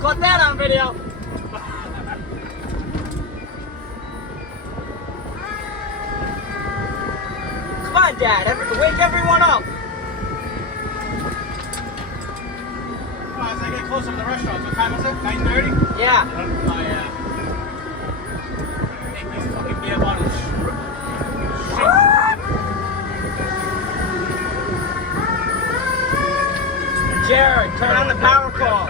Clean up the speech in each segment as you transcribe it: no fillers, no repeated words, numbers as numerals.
caught that on video. Come on, Dad. Wake everyone up. As I get closer to the restaurant, what time is it? 9:30? Yeah. Oh, yeah. Take these fucking beer bottles. Jared, turn on the power call.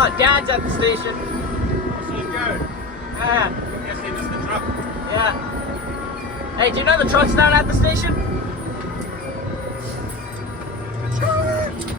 Oh, Dad's at the station. So he's good. Yeah. Guess he missed the truck. Yeah. Hey, do you know the truck's not at the station?